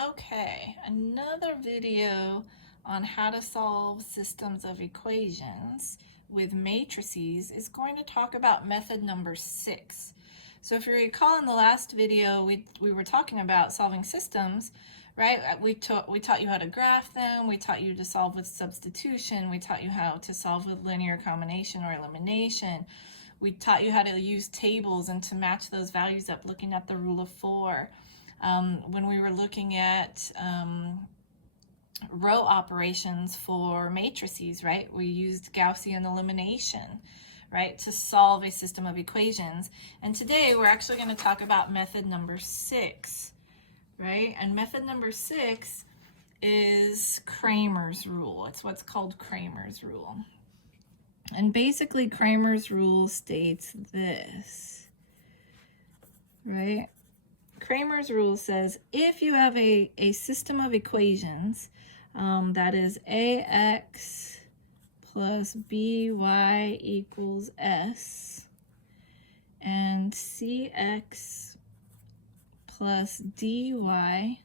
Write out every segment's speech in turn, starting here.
Okay, another video on how to solve systems of equations with matrices is going to talk about method number 6. So if you recall in the last video, we were talking about solving systems, right? We taught you how to graph them, we taught you to solve with substitution, we taught you how to solve with linear combination or elimination. We taught you how to use tables and to match those values up looking at the rule of 4. When we were looking at row operations for matrices, right? We used Gaussian elimination, right, to solve a system of equations. And today we're actually going to talk about method number 6, right? And method number 6 is Cramer's rule. It's what's called Cramer's rule. And basically Cramer's rule states this, right? Cramer's rule says if you have a system of equations that is ax plus by equals s and cx plus dy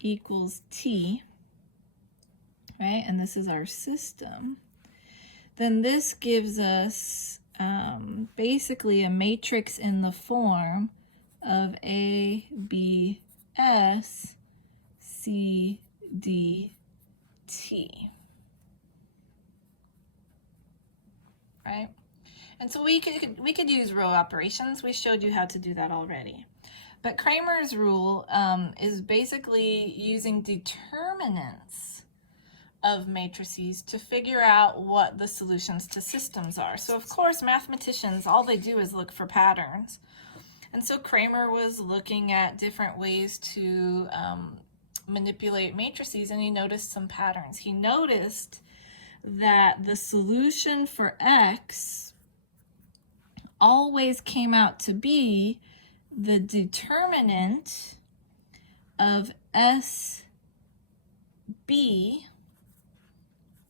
equals t, right, and this is our system, then this gives us basically a matrix in the form of A, B, S, C, D, T, right? And so we could use row operations. We showed you how to do that already. But Cramer's rule is basically using determinants of matrices to figure out what the solutions to systems are. So of course, mathematicians, all they do is look for patterns. And so Cramer was looking at different ways to manipulate matrices, and he noticed some patterns. He noticed that the solution for x always came out to be the determinant of SB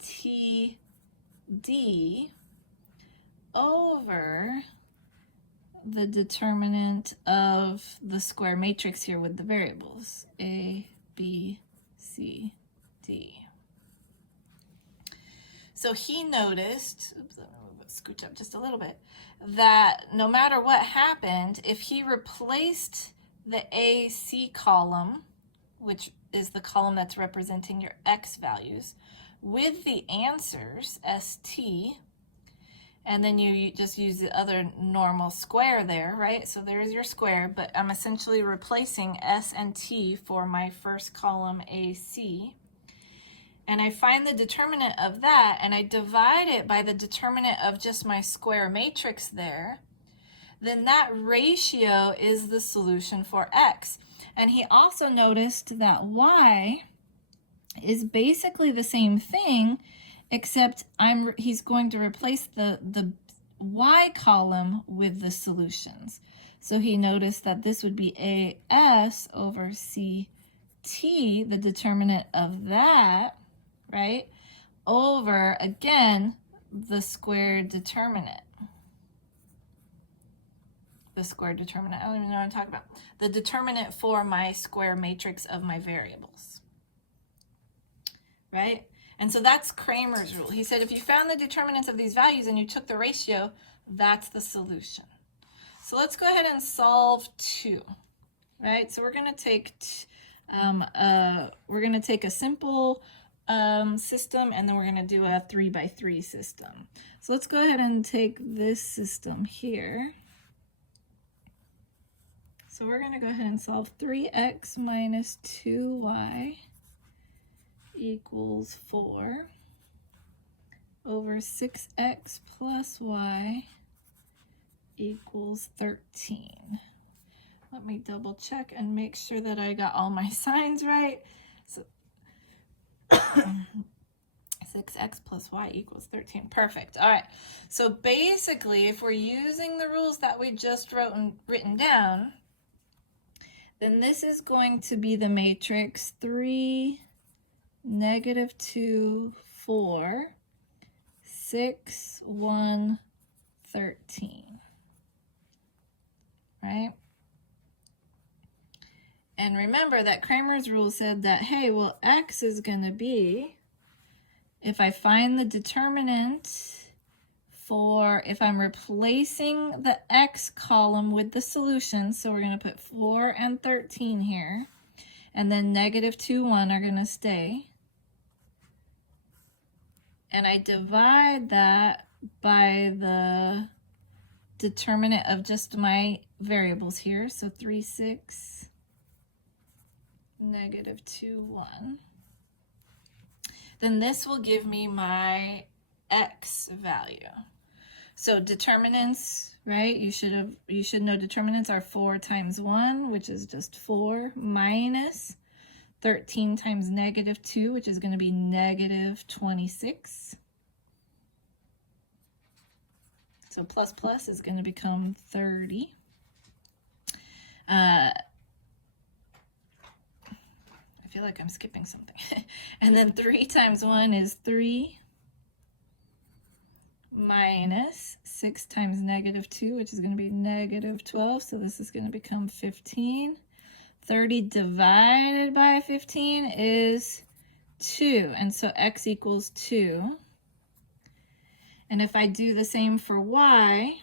TD over the determinant of the square matrix here with the variables A, B, C, D. So he noticed, oops, let me move it, scooch up just a little bit, that no matter what happened, if he replaced the AC column, which is the column that's representing your x values, with the answers, ST, and then you just use the other normal square there, right? So there's your square, but I'm essentially replacing S and T for my first column AC. And I find the determinant of that, and I divide it by the determinant of just my square matrix there, then that ratio is the solution for X. And he also noticed that Y is basically the same thing, except he's going to replace the y column with the solutions. So he noticed that this would be AS over CT, the determinant of that, right, over, again, the squared determinant. The square determinant, I don't even know what I'm talking about. The determinant for my square matrix of my variables, right? And so that's Cramer's rule. He said if you found the determinants of these values and you took the ratio, that's the solution. So let's go ahead and solve 2, right? So we're going to take a simple system, and then we're going to do a 3 by 3 system. So let's go ahead and take this system here. So we're going to go ahead and solve 3x minus 2y equals 4 over 6x plus y equals 13. Let me double check and make sure that I got all my signs right. So 6x plus y equals 13. Perfect. All right. So basically, if we're using the rules that we just written down, then this is going to be the matrix 3, -2, 4, 6, 1, 13, right? And remember that Cramer's rule said that, hey, well, x is going to be, if I find the determinant for, if I'm replacing the x column with the solution, so we're going to put 4 and 13 here, and then negative 2, 1 are going to stay. And I divide that by the determinant of just my variables here. So 3, 6, negative 2, 1. Then this will give me my x value. So determinants, right? You should know determinants are 4 times 1, which is just 4, minus 13 times negative 2, which is going to be negative 26. So plus plus is going to become 30. I feel like I'm skipping something. And then 3 times 1 is 3, minus 6 times negative 2, which is going to be negative 12. So this is going to become 15. 30 divided by 15 is 2. And so x equals 2. And if I do the same for y,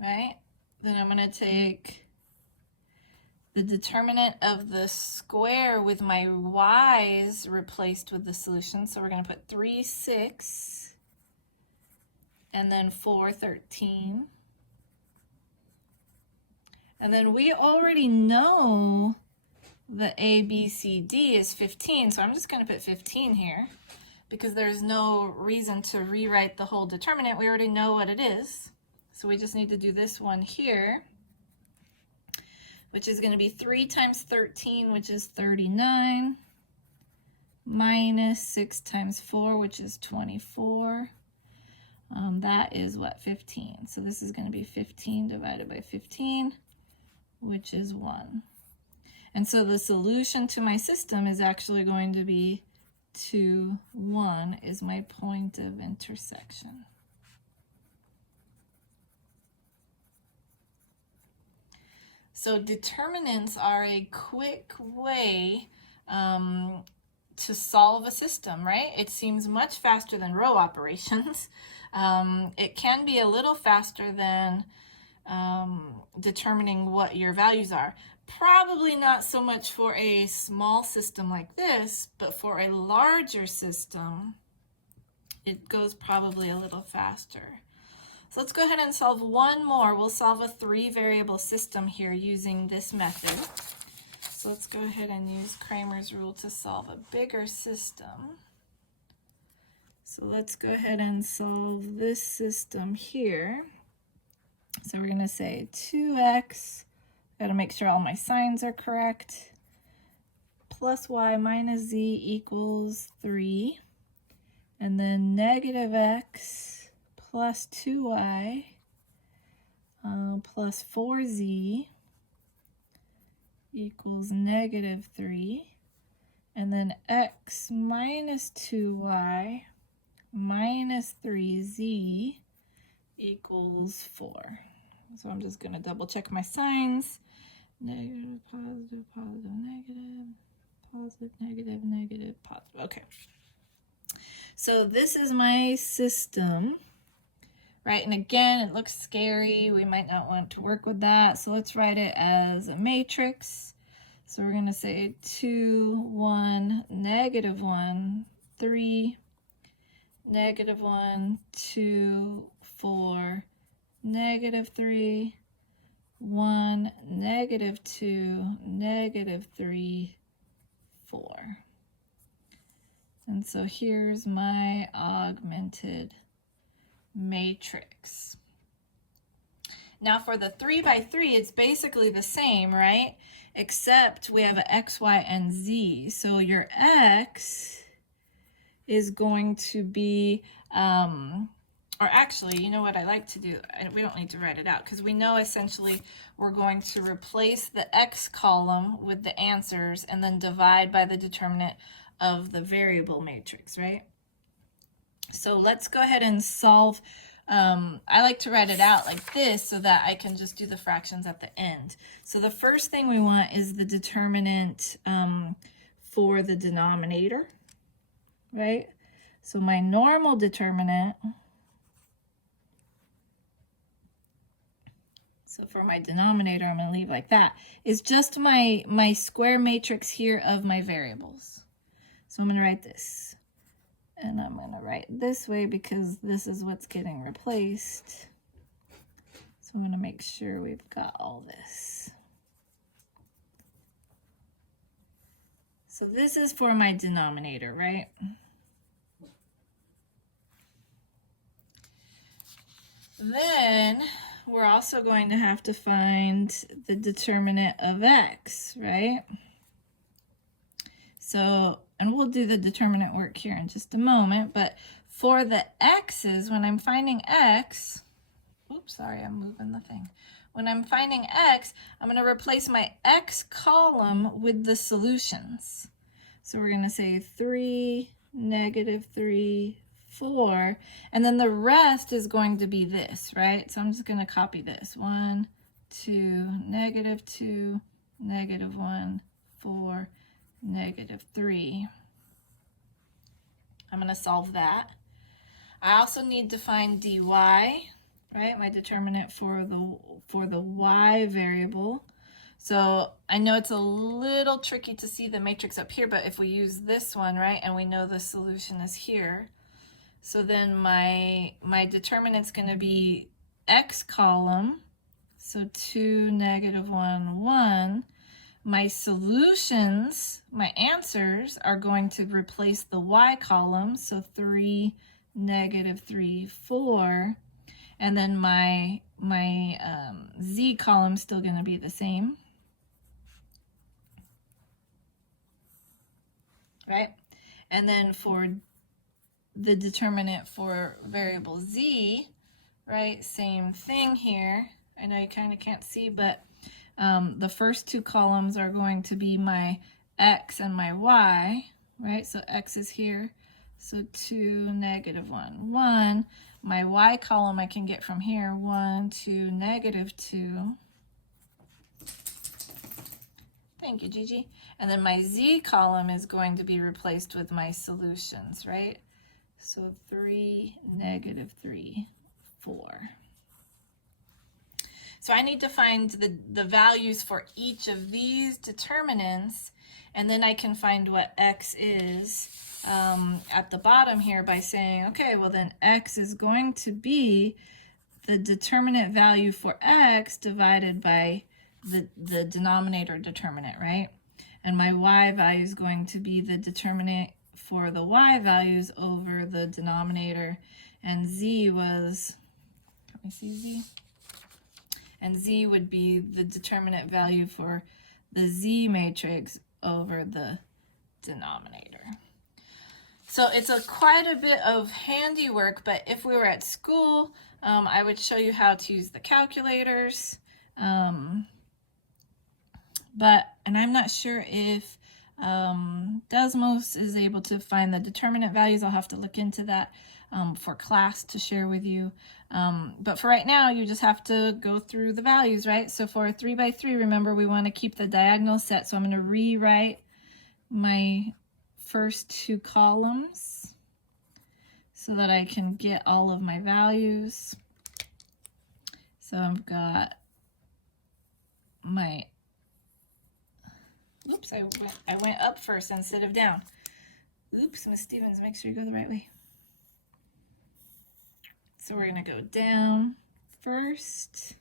right, then I'm going to take the determinant of the square with my y's replaced with the solution. So we're going to put 3, 6, and then 4, 13. And then we already know the A, B, C, D is 15, so I'm just going to put 15 here because there's no reason to rewrite the whole determinant. We already know what it is. So we just need to do this one here, which is going to be 3 times 13, which is 39, minus 6 times 4, which is 24. That is what, 15. So this is going to be 15 divided by 15, which is 1. And so the solution to my system is actually going to be 2, 1 is my point of intersection. So determinants are a quick way to solve a system, right? It seems much faster than row operations. It can be a little faster than determining what your values are. Probably not so much for a small system like this, but for a larger system, it goes probably a little faster. So let's go ahead and solve one more. We'll solve a 3-variable system here using this method. So let's go ahead and use Cramer's rule to solve a bigger system. So let's go ahead and solve this system here. So we're going to say 2x, got to make sure all my signs are correct, plus y minus z equals 3, and then negative x plus 2y plus 4z equals negative 3, and then x minus 2y minus 3z equals 4. So I'm just going to double check my signs. Negative, positive, positive, negative, positive, negative, negative, positive. Okay. So this is my system, right? And again, it looks scary. We might not want to work with that. So let's write it as a matrix. So we're going to say 2, 1, negative 1, 3, negative 1, 2, 4, negative 3, 1, negative 2, negative 3, 4. And so here's my augmented matrix. Now for the 3 by 3, it's basically the same, right? Except we have an x, y, and z. So your x is going to be, or actually, you know what I like to do? We don't need to write it out because we know essentially we're going to replace the x column with the answers and then divide by the determinant of the variable matrix, right? So let's go ahead and solve I like to write it out like this so that I can just do the fractions at the end. So the first thing we want is the determinant for the denominator, right? So my normal determinant, so for my denominator, I'm going to leave like that, is just my square matrix here of my variables. So I'm going to write this. And I'm going to write this way because this is what's getting replaced. So I'm going to make sure we've got all this. So this is for my denominator, right? Then we're also going to have to find the determinant of x, right? So, and we'll do the determinant work here in just a moment, but for the x's, when I'm finding x, oops, sorry, I'm moving the thing. When I'm finding x, I'm going to replace my x column with the solutions. So we're going to say 3, -3, 4, and then the rest is going to be this, right? So I'm just going to copy this. 1, 2, -2, -1, 4, -3. I'm going to solve that. I also need to find dy, right? My determinant for the y variable. So I know it's a little tricky to see the matrix up here, but if we use this one, right, and we know the solution is here, so then my determinant's going to be x column, so 2, -1, 1. My solutions, my answers, are going to replace the y column, so 3, -3, 4. And then my z column is still going to be the same. Right? And then for the determinant for variable z, right, same thing here. I know you kind of can't see, but the first two columns are going to be my x and my y, right? So x is here, so 2, -1, 1. My y column I can get from here, 1, 2, -2. Thank you, Gigi. And then my z column is going to be replaced with my solutions, right? So 3, -3, 4. So I need to find the values for each of these determinants, and then I can find what x is at the bottom here by saying, okay, well then x is going to be the determinant value for x divided by the denominator determinant, right? And my y value is going to be the determinant for the y values over the denominator, and z was, let me see z. And z would be the determinant value for the z matrix over the denominator. So it's quite a bit of handiwork, but if we were at school, I would show you how to use the calculators. And I'm not sure if Desmos is able to find the determinant values. I'll have to look into that for class to share with you. But for right now, you just have to go through the values, right? So for a 3 by 3, remember we want to keep the diagonal set. So I'm going to rewrite my first two columns so that I can get all of my values. So I've got my, oops, I went up first instead of down. Oops, Miss Stevens, make sure you go the right way. So we're going to go down first.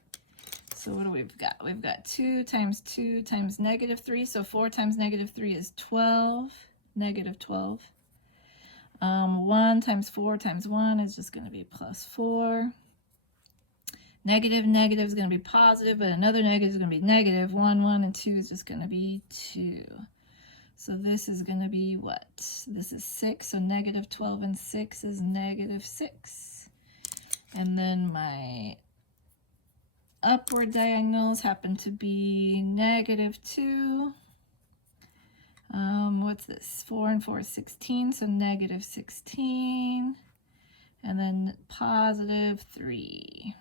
So what do we've got? We've got 2 times 2 times -3. So 4 times -3 is 12, -12. 1 times 4 times 1 is just going to be +4. Negative is going to be positive, but another negative is going to be negative. 1, 1, and 2 is just going to be 2. So this is going to be what? This is 6, so -12 and 6 is -6. And then my upward diagonals happen to be -2. What's this? 4 and 4 is 16, so -16. and then positive 3.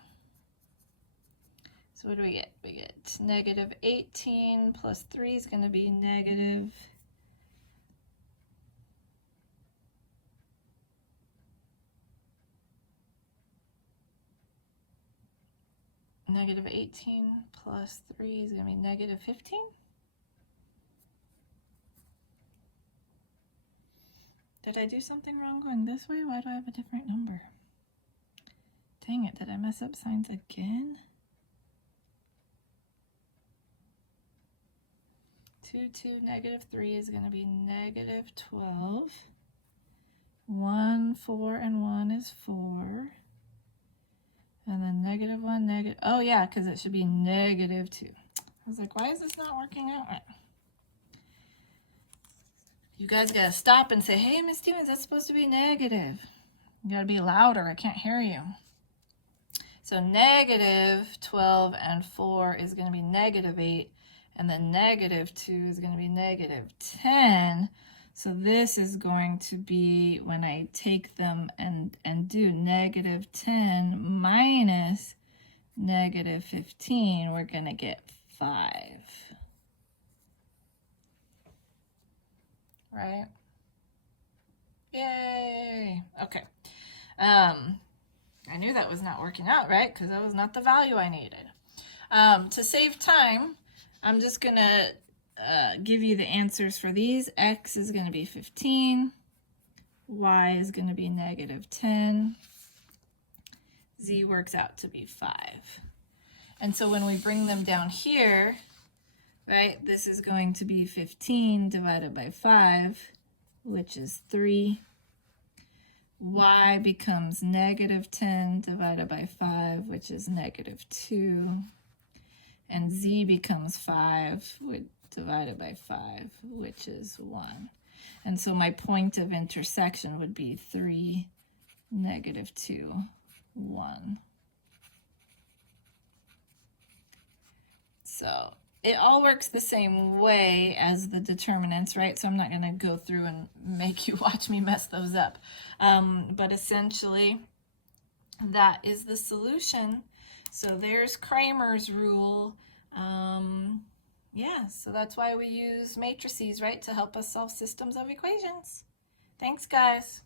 So what do we get? We get negative 18 plus 3 is going to be negative 18 plus 3 is going to be negative 15. Did I do something wrong going this way? Why do I have a different number? Dang it, did I mess up signs again? negative 3 is going to be negative 12. 1, 4, and 1 is 4. And then negative 1, negative, oh yeah, because it should be negative 2. I was like, why is this not working out right? You guys got to stop and say, hey, Miss Stevens, that's supposed to be negative. You got to be louder. I can't hear you. So negative 12 and 4 is going to be negative 8. And then negative 2 is going to be negative 10. So this is going to be, when I take them and do negative 10 minus negative 15, we're going to get 5. Right? Yay! Okay. I knew that was not working out, right? Because that was not the value I needed. To save time, I'm just going to give you the answers for these. X is going to be 15. Y is going to be negative 10. Z works out to be 5. And so when we bring them down here, right, this is going to be 15 divided by 5, which is 3. Y becomes negative 10 divided by 5, which is negative 2. And Z becomes 5 divided by 5, which is 1. And so my point of intersection would be 3, negative 2, 1. So it all works the same way as the determinants, right? So I'm not going to go through and make you watch me mess those up. But essentially, that is the solution. So there's Cramer's rule. Yeah, so that's why we use matrices, right, to help us solve systems of equations. Thanks, guys.